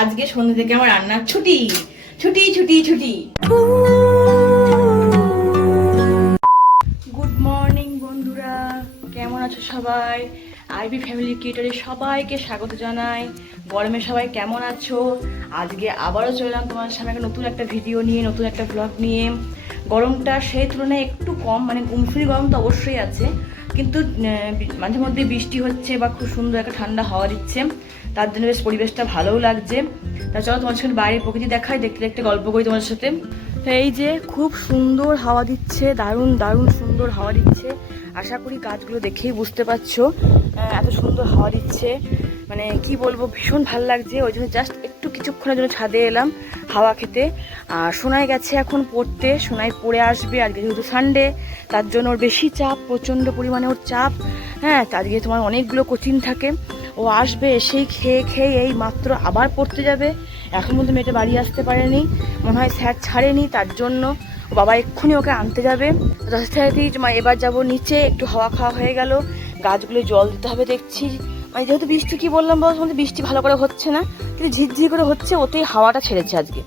আজকে সন্ধ্যা থেকে আমার রান্নার ছুটি ছুটি ছুটি ছুটি। গুড মর্নিং বন্ধুরা, কেমন আছো সবাই? আইবি ফ্যামিলি ক্রিয়েটরে সবাইকে স্বাগত জানাই। গরমে সবাই কেমন আছো? আজকে আবারও চললাম তোমার সামনে নতুন একটা ভিডিও নিয়ে, নতুন একটা ব্লগ নিয়ে। গরমটা সেই তুলনায় একটু কম, মানে গুমসুরি গরম তো অবশ্যই আছে, কিন্তু মাঝে মধ্যে বৃষ্টি হচ্ছে বা খুব সুন্দর একটা ঠান্ডা হাওয়া দিচ্ছে, তার জন্য বেশ পরিবেশটা ভালোও লাগছে। তা চলো তোমার সাথে বাইরে প্রকৃতি দেখাই, দেখতে দেখতে গল্প করি তোমার সাথে। তো এই যে খুব সুন্দর হাওয়া দিচ্ছে, দারুণ দারুণ সুন্দর হাওয়া দিচ্ছে। আশা করি গাছগুলো দেখেই বুঝতে পারছো এত সুন্দর হাওয়া দিচ্ছে, মানে কি বলবো, ভীষণ ভালো লাগছে। ওই জন্য জাস্ট একটু কিছুক্ষণের জন্য ছাদে এলাম হাওয়া খেতে। আর সোনাই গেছে এখন পড়তে, সোনাই পড়ে আসবে। আজকে যেহেতু সানডে, তার জন্য ওর বেশি চাপ, প্রচণ্ড পরিমাণে ওর চাপ। হ্যাঁ, আজকে তোমার অনেকগুলো কোচিং থাকে, ও আসবে, এসেই খেয়ে খেয়ে এই মাত্র আবার পড়তে যাবে। এখন পর্যন্ত মেয়েটা বাড়ি আসতে পারেনি, মনে হয় স্যার ছাড়েনি, তার জন্য ও বাবা এক্ষুনি ওকে আনতে যাবে। রাস্তাতেই এবার যাব নিচে, একটু হাওয়া খাওয়া হয়ে গেল, গাছগুলো জল দিতে হবে দেখছি। মানে যেহেতু বৃষ্টি, কি বললাম বলতে, বৃষ্টি ভালো করে হচ্ছে না, কিন্তু ঝিরঝির করে হচ্ছে, ওতেই হাওয়াটা ছেড়েছে। আজকে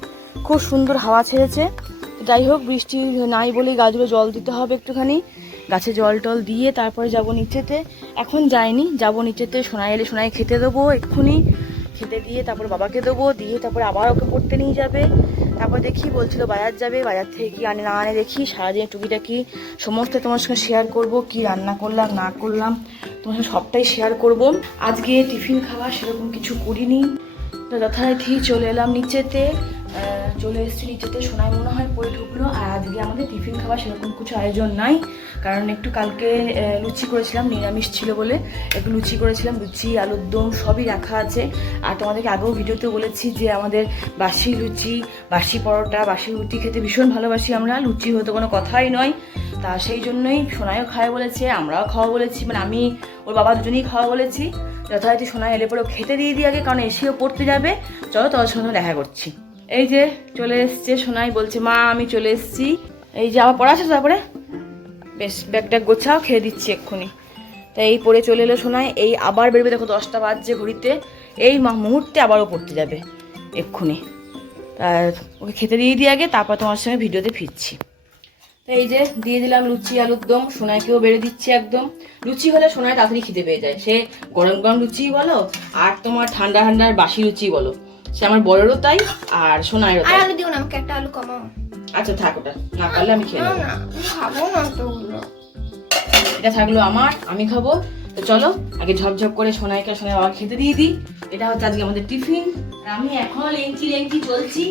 খুব সুন্দর হাওয়া ছেড়েছে। যাই হোক, বৃষ্টি নাই বলেই গাছগুলো জল দিতে হবে একটুখানি, গাছে জল টল দিয়ে তারপরে যাব নিচেতে। এখন যাইনি, যাব নিচেতে। সোনাই এলে সোনাই খেতে দেবো এক্ষুনি, খেতে দিয়ে তারপর বাবাকে দেবো, দিয়ে তারপরে আবার ওকে পড়তে নিয়ে যাবে। তারপর দেখি বলছিল বাজার যাবে, বাজার থেকে কি আনে না আনে দেখি। সারাদিন টুকিটাকি সমস্ত তোমার সঙ্গে শেয়ার করব, কি রান্না করলাম না করলাম তোমার সঙ্গে সবটাই শেয়ার করব। আজকে টিফিন খাওয়া সেরকম কিছু করিনি, তো যথারীতি চলে এলাম নিচেতে। চলে এসেছি নিচেতে, সোনাই মনে হয় পরে ঢুকলো। আর আজকে আমাদের টিফিন খাওয়া সেরকম কিছু আয়োজন নাই, কারণ একটু কালকে লুচি করেছিলাম, নিরামিষ ছিল বলে একটু লুচি করেছিলাম, লুচি আলুর দম সবই রাখা আছে। আর তোমাদেরকে আগেও ভিডিওতে বলেছি যে আমাদের বাসি লুচি, বাসি পরোটা, বাসি রুটি খেতে ভীষণ ভালোবাসি আমরা, লুচি হতে কোনো কথাই নয়। তা সেই জন্যই সোনাইও খাওয়া বলেছে, আমরাও খাওয়া বলেছি, মানে আমি ওর বাবা দুজনেই খাওয়া বলেছি। যথারীতি সোনাই এলে পরে খেতে দিয়ে দিই আগে, কারণ এসেও পড়তে যাবে। চলো তোমার সঙ্গে দেখা করছি। এই যে চলে এসছে সোনাই, বলছে মা আমি চলে এসেছি। এই যে আবার পড়া আছে, তারপরে বেশ ব্যাগটা গোছাও, খেয়ে দিচ্ছি এক্ষুনি। তাই এই পড়ে চলে এলো সোনাই, এই আবার বেরোবে, দেখো 10টা বাজছে ঘড়িতে, এই মুহূর্তে আবারও পড়তে যাবে এক্ষুনি। আর ওকে খেতে দিয়ে দিই আগে, তারপর তোমার সঙ্গে ভিডিওতে ফিরছি। তো এই যে দিয়ে দিলাম লুচি আলুর দম, সোনাইকেও বেড়ে দিচ্ছি একদম। লুচি হলে সোনাই তাড়াতাড়ি খিদে পেয়ে যায়, সে গরম গরম লুচি বলো আর তোমার ঠান্ডা ঠান্ডার বাসি লুচি বলো, সে আমার বড়েরও তাই আর সোনাইরও তাই। আলু দিও না, আমাকে একটা আলু কমাও। আচ্ছা থাক, ওটা না পারলে আমি খেয়ে নেবো। না খাবো না তো, এটা থাকলো আমার, আমি খাবো। তো চলো আগে ঝপঝপ করে সোনাইকে সোনাই বাবা খেতে দিয়ে দিই। এটা হচ্ছে আজকে আমাদের টিফিন। আর আমি এখনো লেংচি লেংচি চলছি,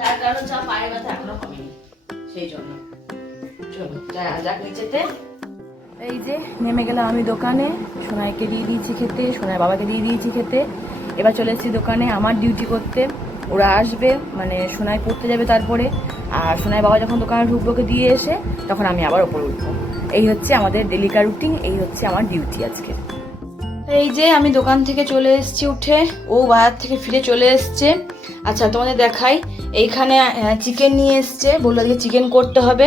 তার কারণ হচ্ছে আমার পায়ের ব্যথা এখনো কমেনি, সেই জন্য। চলো যাক নিচেতে। এই যে নেমে গেলাম আমি দোকানে, সোনাইকে দিয়ে দিয়েছি খেতে, সোনাই বাবাকে দিয়ে দিয়েছি খেতে। এবার চলে এসেছি দোকানে আমার ডিউটি করতে। ওরা আসবে, মানে সোনাই পড়তে যাবে তারপরে, আর সোনাই বাবা যখন দোকানে ঢুকবোকে দিয়ে এসে তখন আমি আবার ওপরে উঠবো। এই হচ্ছে আমাদের ডেলিকার রুটিন, এই হচ্ছে আমার ডিউটি আজকে। এই যে আমি দোকান থেকে চলে এসেছি উঠে, ও বাজার থেকে ফিরে চলে এসছে। আচ্ছা তোমাদের দেখাই, এইখানে চিকেন নিয়ে এসছে, বললো আজকে চিকেন করতে হবে।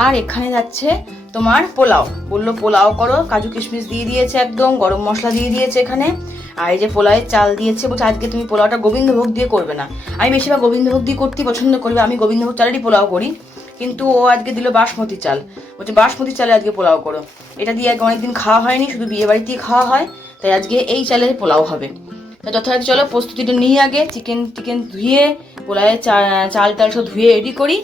আর এখানে যাচ্ছে তোমার পোলাও, বললো পোলাও করো, কাজু কিশমিশ দিয়ে দিয়েছে, একদম গরম মশলা দিয়ে দিয়েছে এখানে। আর এই যে পোলাওয়ের চাল দিয়েছে, বলছে আজকে তুমি পোলাওটা গোবিন্দভোগ দিয়ে করবে না। আমি বেশিরভাগ গোবিন্দভোগ দিয়ে করতেই পছন্দ করি, আমি গোবিন্দভোগ চালেরই পোলাও করি, কিন্তু ও আজকে দিল বাসমতি চাল, বলছে বাসমতি চালে আজকে পোলাও করো। এটা দিয়ে আগে অনেকদিন খাওয়া হয়নি, শুধু বিয়ে বাড়িতেই খাওয়া হয়, তাই আজকে এই চালের পোলাও হবে। তা যথারীতি চলো প্রস্তুতিটা নিয়ে আগে চিকেন ধুয়ে, পোলাওয়ের চাল টাল সব ধুয়ে রেডি করি।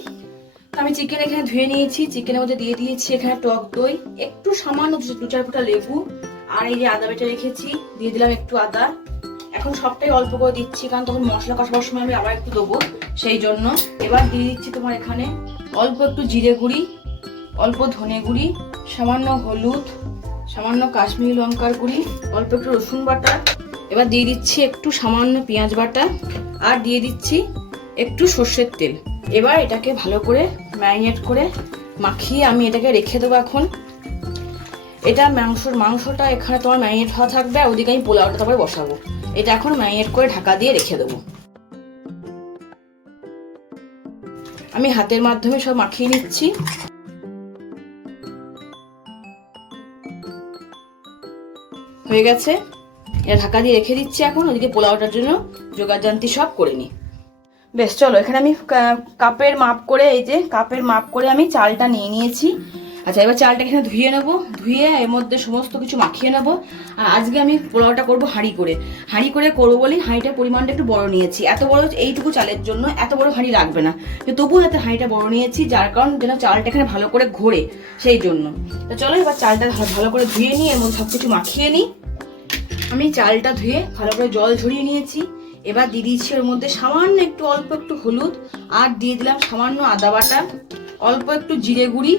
আমি চিকেন এখানে ধুয়ে নিয়েছি, চিকেনের মধ্যে দিয়ে দিয়েছি এখানে টক দই, একটু সামান্য 2-4 ফোঁটা লেবু, আর এই যে আদা বেটে রেখেছি দিয়ে দিলাম একটু আদা। এখন সবটাই অল্প করে দিচ্ছি, কারণ তখন মশলা কষাবার সময় আমি আবার একটু দেবো, সেই জন্য। এবার দিয়ে দিচ্ছি তোমার এখানে অল্প একটু জিরে গুঁড়ি, অল্প ধনে গুঁড়ি, সামান্য হলুদ, সামান্য কাশ্মীরি লঙ্কার গুঁড়ি, অল্প একটু রসুন বাটা। এবার দিয়ে দিচ্ছি একটু সামান্য পেঁয়াজ বাটা, আর দিয়ে দিচ্ছি একটু সর্ষের তেল। এবার এটাকে ভালো করে ম্যারিনেট করে মাখিয়ে আমি এটাকে রেখে দেবো এখন। এটা মাংসটা এখানে তোমার ম্যারিনেট হওয়া থাকবে, আর ওদিকে আমি পোলাওটা তারপরে বসাবো। এটা এখন ম্যারিনেট করে ঢাকা দিয়ে রেখে দেবো। আমি হাতের মাধ্যমে সব মাখিয়ে নিচ্ছি। হয়ে গেছে, এটা ঢাকা দিয়ে রেখে দিচ্ছি। এখন ওদিকে পোলাওটার জন্য জোগাড়যন্ত্রী সব করে নিই। বেশ, চলো এখানে আমি কাপের মাপ করে, এই যে কাপের মাপ করে আমি চালটা নিয়ে নিয়েছি। আচ্ছা, এবার চালটা এখানে ধুয়ে নেবো, ধুয়ে এর মধ্যে সমস্ত কিছু মাখিয়ে নেবো। আর আজকে আমি পোলাওটা করবো হাঁড়ি করে করবো বলেই হাঁড়িটার পরিমাণটা একটু বড় নিয়েছি। এত বড় এইটুকু চালের জন্য এত বড় হাঁড়ি লাগবে না, তবুও এত হাঁড়িটা বড় নিয়েছি, যার কারণ যেন চালটা এখানে ভালো করে ঘোরে, সেই জন্য। তো চলো এবার চালটা ভালো করে ধুয়ে নিয়ে এর মধ্যে সব কিছু মাখিয়ে নিই। আমি চালটা ধুয়ে ভালো করে জল ঝরিয়ে নিয়েছি। এবার দিয়ে দিচ্ছি ওর মধ্যে সামান্য একটু অল্প একটু হলুদ, আর দিয়ে দিলাম সামান্য আদা বাটা, অল্প একটু জিরে গুঁড়ি,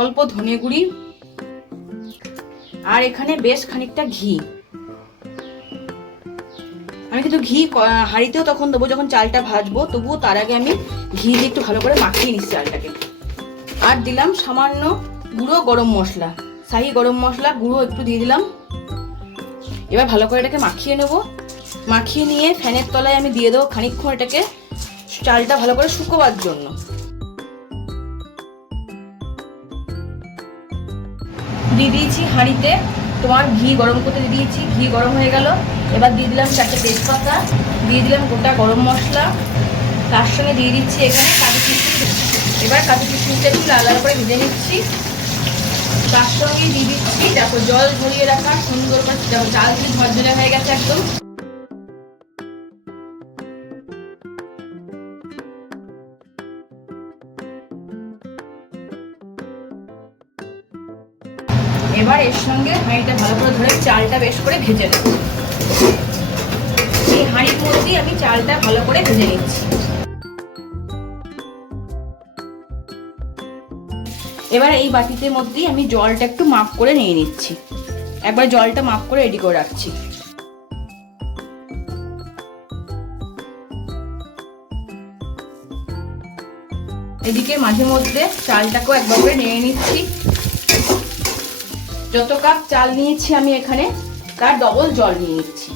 অল্প ধনে গুঁড়ি, আর এখানে বেশ খানিকটা ঘি। আমি কিন্তু ঘি হাঁড়িতেও তখন দেবো যখন চালটা ভাজবো, তবুও তার আগে আমি ঘি দিয়ে একটু ভালো করে মাখিয়ে নিচ্ছি চালটাকে। আর দিলাম সামান্য গুঁড়ো গরম মশলা, শাহি গরম মশলা গুঁড়ো একটু দিয়ে দিলাম। এবার ভালো করে এটাকে মাখিয়ে নেব। মাখিয়ে নিয়ে ফ্যানের তলায় আমি দিয়ে দেবো খানিকক্ষণ এটাকে, চালটা ভালো করে শুকোবার জন্য। দিয়ে দিয়েছি হাঁড়িতে তোমার ঘি গরম করতে দিয়ে দিয়েছি, ঘি গরম হয়ে গেল। এবার দিয়ে দিলাম 4টে তেজপাতা, দিয়ে দিলাম গোটা গরম মশলা, তার সঙ্গে দিয়ে দিচ্ছি এখানে কাজু কিশমিশ। এবার কাজু কিশমিশটা একটু লাল লাল করে ভেজে নিচ্ছি। তার সঙ্গে দিয়ে দিচ্ছি দেখো জল ঝরিয়ে রাখা সুন্দর করে, দেখো চাল দিয়ে ঝরঝরে হয়ে গেছে একদম। এবার এর সঙ্গে হাঁড়িটা ভালো করে ধরে চালটা বেশ করে ভেজে নেব। এই হাঁড়ির মধ্যেই আমি চালটা ভালো করে ভেজে নিচ্ছি। এবার এই বাটিতে মধ্যেই আমি জলটা একটু মাপ করে নিয়ে নিচ্ছি। একবার জলটা মাপ করে রেডি করে রাখছি। এদিকে মাঝে মধ্যে চালটাকেও একবার করে নিয়ে নিচ্ছি। যত কাপ চাল নিয়েছি আমি এখানে তার ডবল জল নিয়ে নিচ্ছি।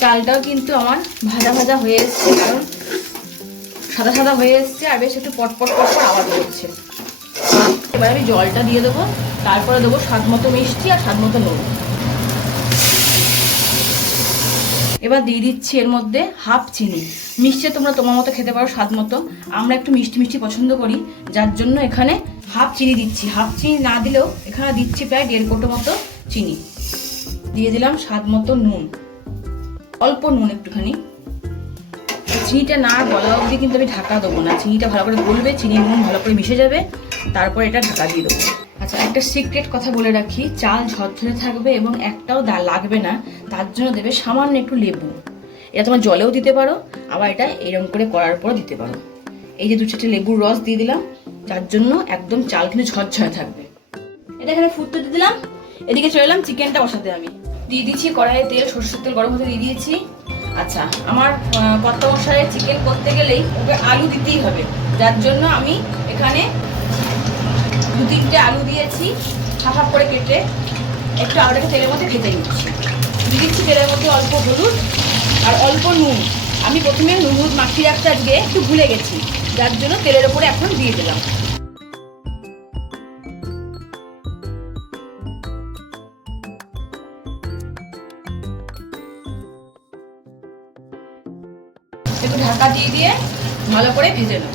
চালটাও কিন্তু আমার ভাজা ভাজা হয়ে এসছে, কারণ সাদা সাদা হয়ে এসছে আর বেশ একটু পটপট পটপট আওয়াজ করছে। এবার আমি জলটা দিয়ে দেবো, তারপরে দেবো স্বাদ মতো মিষ্টি আর স্বাদ মতো নুন। এবার দিয়ে দিচ্ছি এর মধ্যে হাফ চিনি। মিষ্টি তোমরা তোমার মতো খেতে পারো, স্বাদ মতো। আমরা একটু মিষ্টি মিষ্টি পছন্দ করি, যার জন্য এখানে হাফ চিনি দিচ্ছি। হাফ চিনি না দিলেও এখানে দিচ্ছি প্রায় 1.5 কোটো মতো চিনি। দিয়ে দিলাম স্বাদ মতো নুন, অল্প নুন একটুখানি। চিনিটা না গলা অবধি কিন্তু আমি ঢাকা দেবো না, চিনিটা ভালো করে গলবে, চিনি নুন ভালো করে মিশে যাবে, তারপর এটা ঢাকা দিয়ে দেবো। আচ্ছা, একটা সিক্রেট কথা বলে রাখি, চাল ঝরঝরে থাকবে এবং একটাও লাগবে না, তার জন্য দেবে সামান্য একটু লেবু। এটা তোমার জলেও দিতে পারো, আবার এটা এরকম করে করার পরও দিতে পারো। এই যে 2-4টে লেবুর রস দিয়ে দিলাম, যার জন্য একদম চাল কিন্তু ঝরঝরে থাকবে। এটা এখানে ফুটতে দিয়ে দিলাম। এদিকে চলে এলাম চিকেনটা বসাতে। আমি দিয়ে দিচ্ছি কড়াইয়ে তেল, সরষের তেল গরম হতে দিয়ে দিয়েছি। আচ্ছা, আমার কর্তা মশাই চিকেন করতে গেলেই ওকে আলু দিতেই হবে, যার জন্য আমি এখানে 2-3টে আলু দিয়েছি হাফ হাফ করে কেটে। একটু আলুটাকে তেলের মধ্যে ভেজে নিচ্ছি। দিয়ে দিচ্ছি তেলের মধ্যে অল্প হলুদ আর অল্প নুন। আমি প্রথমে হলুদ মাখিয়ে রাখতে আজকে একটু ভুলে গেছি, যার জন্য তেলের ওপরে এখন দিয়ে দিলাম। একটু ঢাকা দিয়ে দিয়ে ভালো করে ভেজে নেব।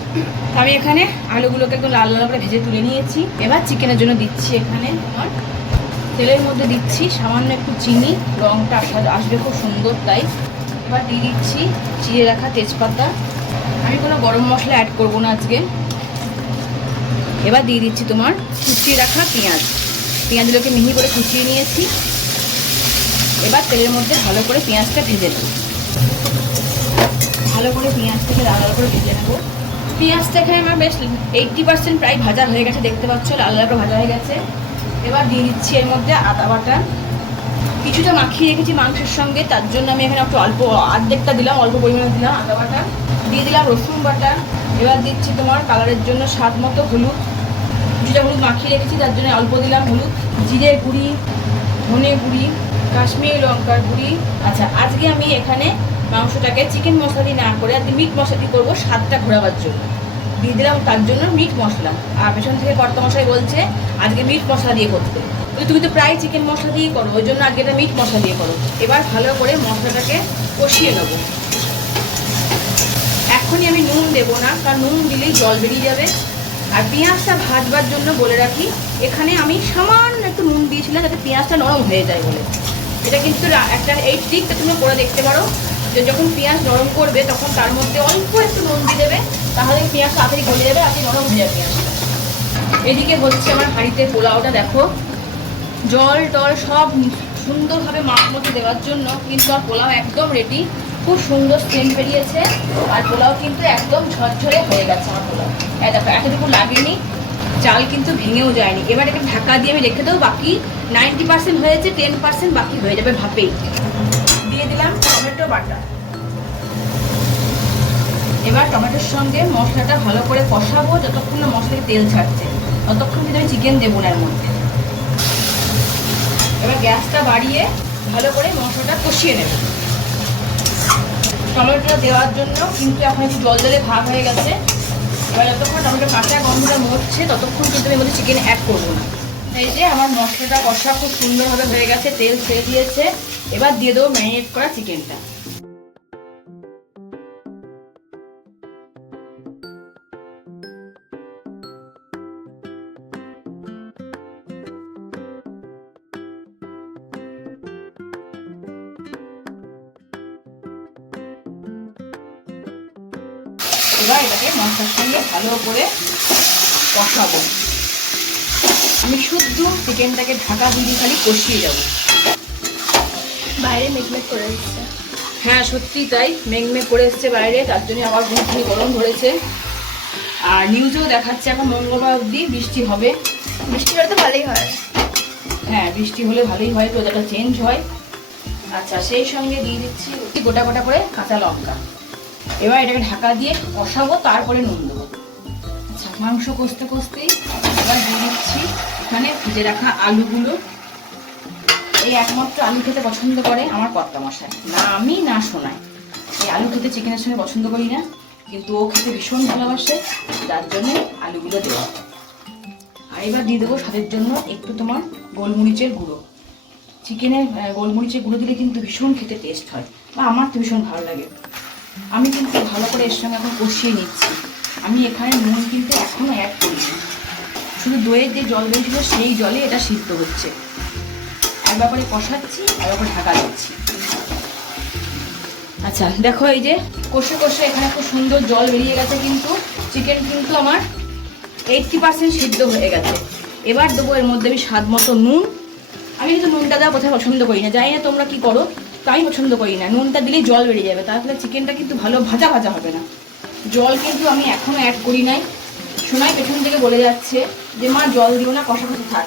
আমি এখানে আলুগুলোকে একটু লাল লাল করে ভেজে তুলে নিয়েছি। এবার চিকেনের জন্য দিচ্ছি এখানে আমার তেলের মধ্যে দিচ্ছি সামান্য একটু চিনি, রঙটা আসবে খুব সুন্দর তাই। এবার দিয়ে দিচ্ছি চিড়ে রাখা তেজপাতা। আমি কোনো গরম মশলা অ্যাড করবো না আজকে। এবার দিয়ে দিচ্ছি তোমার কুচিয়ে রাখা পেঁয়াজ। পেঁয়াজগুলোকে মিহি করে কুচিয়ে নিয়েছি। এবার তেলের মধ্যে ভালো করে পেঁয়াজটা ভেজে নেব। ভালো করে পেঁয়াজটাকে লাল লাল করে ভেজে নেবো। পেঁয়াজটা এখানে আমার বেশ 80% প্রায় ভাজা হয়ে গেছে, দেখতে পাচ্ছ লাল লাল করে ভাজা হয়ে গেছে। এবার দিয়ে দিচ্ছি এর মধ্যে আদা বাটা। কিছুটা মাখিয়ে রেখেছি মাংসের সঙ্গে, তার জন্য আমি এখানে একটু অল্প অর্ধেকটা দিলাম, অল্প পরিমাণে দিলাম আদা বাটা। দিয়ে দিলাম রসুন বাটা। এবার দিচ্ছি তোমার কালারের জন্য স্বাদ মতো হলুদ। কিছুটা হলুদ মাখিয়ে রেখেছি, তার জন্য অল্প দিলাম হলুদ। জিরে গুঁড়ি, ধনে গুঁড়ি, কাশ্মীরি লঙ্কার গুঁড়ি। আচ্ছা, আজকে আমি এখানে মাংসটাকে চিকেন মশলা দিয়ে না করে আজকে মিট মশলা দিয়ে করবো, স্বাদটা ঘোরাবার জন্য। দিয়ে দিলাম তার জন্য মিট মশলা। আর পেছন থেকে কর্তামশাই বলছে আজকে মিট মশলা দিয়ে করতে। তুমি তো প্রায় চিকেন মশলা দিয়েই করো, ওই জন্য আজকে এটা মিট মশলা দিয়ে করো। এবার ভালো করে মশলাটাকে কষিয়ে নেবো। এখনই আমি নুন দেবো না, কারণ নুন দিলেই জল বেরিয়ে যাবে। আর পেঁয়াজটা ভাজবার জন্য বলে রাখি, এখানে আমি সামান্য একটু নুন দিয়েছিলাম যাতে পেঁয়াজটা নরম হয়ে যায় বলে। এটা কিন্তু একটা এই ট্রিকটা তুমি করে দেখতে পারো, যে যখন পেঁয়াজ নরম করবে তখন তার মধ্যে অল্প একটু নুন দিয়ে দেবে, তাহলে পেঁয়াজ তাড়াতাড়ি গলে যাবে, তাড়াতাড়ি নরম হয়ে যাবে পেঁয়াজটা। এদিকে হচ্ছে আমার হাঁড়িতে পোলাওটা, দেখো জল টল সব সুন্দরভাবে মাছ মতো দেওয়ার জন্য কিন্তু আর পোলাও একদম রেডি। খুব সুন্দর সেন্ট বেরিয়েছে, আর পোলাও কিন্তু একদম ঝরঝরে হয়ে গেছে আমার পোলাও। দেখো এতটুকু লাগেনি, চাল কিন্তু ভেঙেও যায়নি। এবার এটাকে ঢাকা দিয়ে আমি রেখে দেবো, বাকি 90% হয়েছে, 10% বাকি হয়ে যাবে ভাপেই। দিয়ে দিলাম টমেটো বাটা। এবার টমেটোর সঙ্গে মশলাটা ভালো করে কষাবো, যতক্ষণ না মশলা থেকে তেল ছাড়ছে ততক্ষণ কিন্তু আমি চিকেন দেবো না এর মধ্যে। এবার গ্যাসটা বাড়িয়ে ভালো করে মশলাটা কষিয়ে নেব। টমেটোটা দেওয়ার জন্য কিন্তু এখন একটু জল জলে ভাগ হয়ে গেছে। এবার যতক্ষণ টমেটো কাঁচা গন্ধটা মরছে ততক্ষণ কিন্তু আমি মধ্যে চিকেন অ্যাড করবো না। এই যে আমার মশলাটা কষা খুব সুন্দরভাবে হয়ে গেছে, তেল ছেড়ে দিয়েছে। এবার দিয়ে দেবো ম্যারিনেট করা চিকেনটা। এবার এটাকে মশলার সঙ্গে ভালো করে কষাবো। আমি শুদ্ধ চিকেনটাকে ঢাকা দিয়ে খালি কষিয়ে যাবো। বাইরে মেঘমেঘ করে দিচ্ছে। হ্যাঁ সত্যি তাই, মেঘমেঘ করে এসছে বাইরে, তার জন্য আবার ঘুমঘুমি গরম ধরেছে। আর নিউজেও দেখাচ্ছে এখন মঙ্গলবার অবধি বৃষ্টি হবে। বৃষ্টি হলে তো ভালোই হয়। হ্যাঁ বৃষ্টি হলে ভালোই হয়, ওয়েদারটা চেঞ্জ হয়। আচ্ছা সেই সঙ্গে দিয়ে দিচ্ছি গোটা গোটা করে কাঁচা লঙ্কা। এবার এটাকে ঢাকা দিয়ে কষাবো, তারপরে নুন দেবো। আচ্ছা মাংস কষতে কষতেই এবার দিয়ে দিচ্ছি এখানে ভেজে রাখা আলুগুলো। এই একমাত্র আলু খেতে পছন্দ করে আমার কর্তামশাই, না আমি না সোনাই। এই আলু খেতে চিকেনের সঙ্গে পছন্দ করি না, কিন্তু ও খেতে ভীষণ ভালোবাসে, যার জন্য আলুগুলো দেওয়া। আর এবার দিয়ে দেবো স্বাদের জন্য একটু তোমার গোলমরিচের গুঁড়ো। চিকেনের গোলমরিচের গুঁড়ো দিলে কিন্তু ভীষণ খেতে টেস্ট হয়, বা আমার তো ভীষণ ভালো লাগে। আমি কিন্তু ভালো করে এর সঙ্গে এখন কষিয়ে নিচ্ছি। আমি এখানে নুন কিন্তু এখনও অ্যাড করিনি, শুধু দইয়ের যে জল বেরিয়েছিল সেই জলে এটা সিদ্ধ হচ্ছে। একবার করে কষাচ্ছি, একবার করে ঢাকা দিচ্ছি। আচ্ছা দেখো এই যে কষে কষে এখানে খুব সুন্দর জল বেরিয়ে গেছে, কিন্তু চিকেন কিন্তু আমার 80% সিদ্ধ হয়ে গেছে। এবার দেবো এর মধ্যে আমি স্বাদ মতো নুন। আমি কিন্তু নুনটা দেওয়া কোথায় পছন্দ করি না, জানি না তোমরা কি করো, তাই পছন্দ করি না। নুনটা দিলেই জল বেরিয়ে যাবে, তাহলে চিকেনটা কিন্তু ভালো ভাজা ভাজা হবে না। জল কিন্তু আমি এখনও অ্যাড করি নাই। শোনাই পেছন থেকে বলে যাচ্ছে যে মা জল দিও না, কষা কষা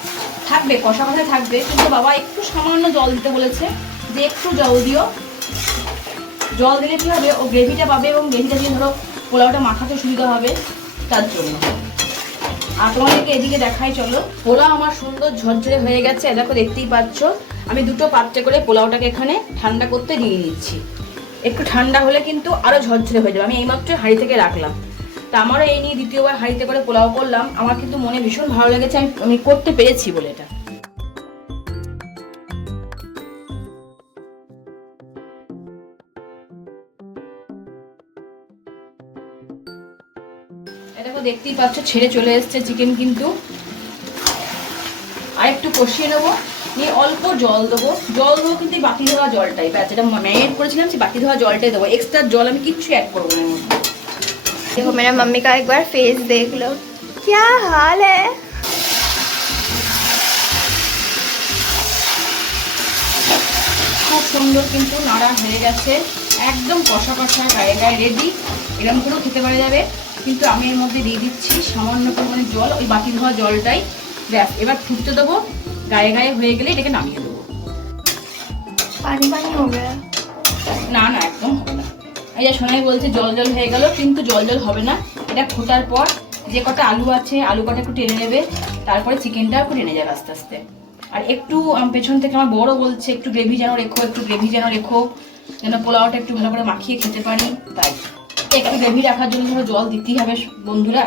থাকবে, কষা কষা থাকবে, কিন্তু বাবা একটু সামান্য জল দিতে বলেছে, যে একটু জল দিও। জল দিলে কী হবে, ও গ্রেভিটা পাবে এবং গ্রেভিটা দিয়ে ধরো পোলাওটা মাখাতে সুবিধা হবে, তার জন্য। আর তোমাদেরকে এদিকে দেখাই চলো, পোলাও আমার সুন্দর ঝরঝরে হয়ে গেছে। দেখো দেখতেই পাচ্ছ, আমি দুটো পাত্রে করে পোলাওটাকে এখানে ঠান্ডা করতে দিয়ে নিচ্ছি। একটু ঠান্ডা হলে কিন্তু আরও ঝরঝরে হয়ে যাবে। আমি এইমাত্র হাঁড়ি থেকে রাখলাম, তা আমারও এই নিয়ে দ্বিতীয়বার হাঁড়িতে করে পোলাও করলাম। আমার কিন্তু মনে ভীষণ ভালো লেগেছে, আমি করতে পেরেছি বলে এটা। দেখো দেখতেই পাচ্ছ ছেড়ে চলে এসছে চিকেন কিন্তু। আর একটু কষিয়ে নেবো, নিয়ে অল্প জল দেবো। জল দেবো কিন্তু বাটি ধোয়া জলটাই, ব্যাস যেটা ম্যারিনেট করেছিলাম সেই বাটি ধোয়া জলটাই দেবো। এক্সট্রা জল আমি কিচ্ছু অ্যাড করবো না। देखो मेरा मम्मी का एक बार फेस देख लो, क्या हाल है। খুব সুন্দর কিন্তু নাড়া হয়ে গেছে, একদম কষা কষা গায়ে গায়ে রেডি। এরকম করেও খেতে পারা যাবে, কিন্তু আমি এর মধ্যে দিয়ে দিচ্ছি সামান্য পরিমাণে জল, ওই বাটি ধোয়া জলটাই। ব্যাস এবার ফুটতে দেবো, গায়ে গায়ে হয়ে গেলে এটাকে নামিয়ে দেবো। पानी पानी हो गया। না না একদম হবে না। এই যে সোনাই বলছে জল জল হয়ে গেল, কিন্তু জল জল হবে না। এটা ফোটার পর যে কটা আলু আছে আলু কটা একটু টেনে নেবে, তারপরে চিকেনটা একটু টেনে যাবে আস্তে আস্তে। আর একটু পেছন থেকে আমার বড় বলছে একটু গ্রেভি যেন রেখো, একটু গ্রেভি যেন রেখো, যেন পোলাওটা একটু ভালো করে মাখিয়ে খেতে পারি, তাই একটু গ্রেভি রাখার জন্য ধরো জল দিতেই হবে বন্ধুরা।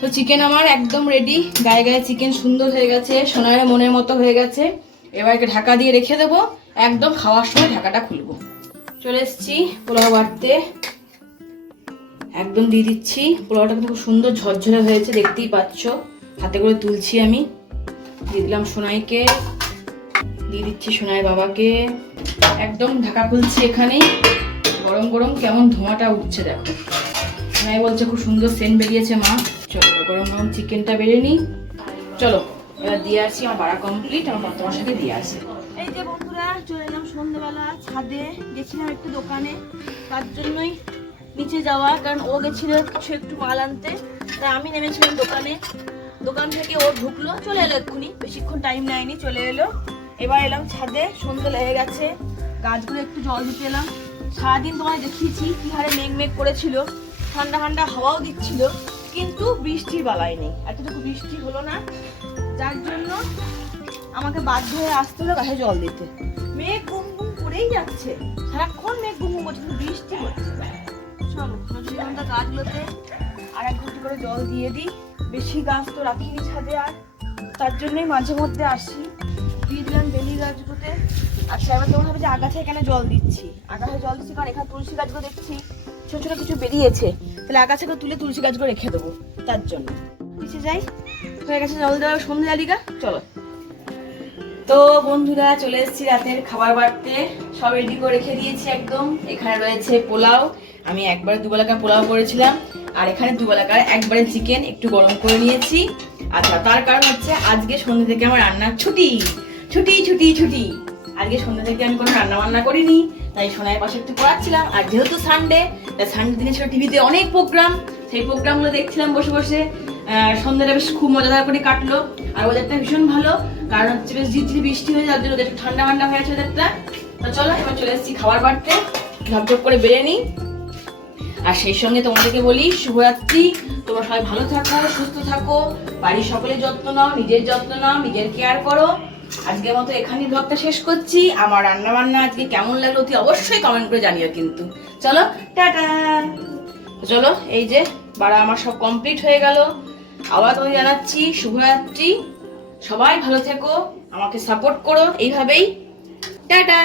তো চিকেন আমার একদম রেডি, গায়ে গায়ে চিকেন সুন্দর হয়ে গেছে, সোনার মনের মতো হয়ে গেছে। এবার একে ঢাকা দিয়ে রেখে দেবো, একদম খাওয়ার সময় ঢাকাটা খুলবো। চলে এসেছি পোলাও বাটতে, একদম দিয়ে দিচ্ছি। পোলাওটা কিন্তু খুব সুন্দর ঝরঝরে হয়েছে, দেখতেই পাচ্ছ। হাতে করে তুলছি আমি, দিয়ে দিলাম সোনাইকে, দিয়ে দিচ্ছি সোনাই বাবাকে। একদম ঢাকা খুলছি এখানেই, গরম গরম কেমন ধোঁয়াটা উঠছে দেখো। সোনাই বলছে খুব সুন্দর সেন্ট বেরিয়েছে মা। চলো গরম গরম চিকেনটা বেড়ে নিই। চলো এবার দিয়ে আসছি, আমার বাড়া কমপ্লিট, আমার তোমার সাথে দিয়ে আসি। এই যে বন্ধুরা চলে এলাম সন্ধ্যেবেলা ছাদে, গেছিলাম একটু দোকানে, তার জন্যই নিচে যাওয়া, কারণ ও গেছিল কিছু একটু মাল আনতে, তাই আমি নেমেছিলাম দোকানে। দোকান থেকে ও ঢুকলো, চলে এলো এক্ষুনি, বেশিক্ষণ টাইম নেয়নি, চলে এলো। এবার এলাম ছাদে, সন্ধ্যে লেগে গেছে, গাছগুলো একটু জল দিতে এলাম। সারাদিন তোমায় দেখিয়েছি কি হারে মেঘ করেছিল, ঠান্ডা ঠান্ডা হাওয়াও দিচ্ছিল, কিন্তু বৃষ্টির বালাই নেই, এতটুকু বৃষ্টি হলো না, যার জন্য আমাকে বাধ্য হয়ে আসতে হলো গাছে জল দিতে। মেঘ গুম গুম করেই যাচ্ছে, সারাক্ষণ মেঘ গুম গুম করছে, কিন্তু বৃষ্টি হচ্ছে। চলো রজনীগন্ধা গাছগুলোতে আর এক ঘন্টা করে জল দিয়ে দিই। বেশি গাছ তো রাখিনি ছাদে, আর তার জন্যই মাঝে মধ্যে আসি। দিয়ে দিলাম বেলি গাছগুলোতে। আচ্ছা এবার তোমার হবে যে আগাছে কেন জল দিচ্ছি, আগাছে জল দিচ্ছি কারণ এখানে তুলসী গাছগুলো দেখছি ছোট ছোট কিছু বেরিয়েছে, তাহলে আগাছাকে তুলে তুলসী গাছগুলো রেখে দেবো, তার জন্য। নিচে যাই, হয়ে গেছে জল দেওয়া সন্ধ্যে জালিকা। চলো তো বন্ধুরা চলে এসেছি রাতের খাবার বাড়তে, সব রেডি করে রেখে দিয়েছি একদম। এখানে রয়েছে পোলাও, আমি একবারে দুবেলাকার পোলাও করেছিলাম, আর এখানে দুবেলাকার একবারে চিকেন একটু গরম করে নিয়েছি। আচ্ছা তার কারণ হচ্ছে আজকে সন্ধ্যে থেকে আমার রান্নার ছুটি ছুটি ছুটি ছুটি। আজকে সন্ধ্যে থেকে আমি কোনো রান্না বান্না করিনি, তাই সোনার পাশে একটু পড়াচ্ছিলাম। আর যেহেতু সানডে, তাই সানডে দিনে ছিল টিভিতে অনেক প্রোগ্রাম, সেই প্রোগ্রামগুলো দেখছিলাম বসে বসে। সন্ধ্যাটা বেশ খুব মজাদার করে কাটলো, আর ওদেরটা ভীষণ ভালো, কারণ হচ্ছে বেশ ঝিরঝিরি বৃষ্টি হয়ে যাওয়ার জন্য একটু ঠান্ডা ঠান্ডা হয়ে আছে ওদেরটা। তো চলো এবার চলে এসেছি খাবার বাড়তে, ঝপঝপ করে বেড়ে নিই। আর সেই সঙ্গে তোমাদেরকে বলি শুভরাত্রি, তোমরা সবাই ভালো থাকো, সুস্থ থাকো, বাড়ির সকলের যত্ন নাও, নিজের যত্ন নাও, নিজের কেয়ার করো। আজকের মতো এখানেই ব্লগটা শেষ করছি। আমার রান্না বান্না আজকে কেমন লাগলো অতি অবশ্যই কমেন্ট করে জানিও কিন্তু। চলো টাটা। চলো এই যে বাড়া আমার সব কমপ্লিট হয়ে গেল। আবার তোমাকে জানাচ্ছি শুভরাত্রি, সবাই ভালো থেকো, আমাকে সাপোর্ট করো এইভাবেই। টাটা।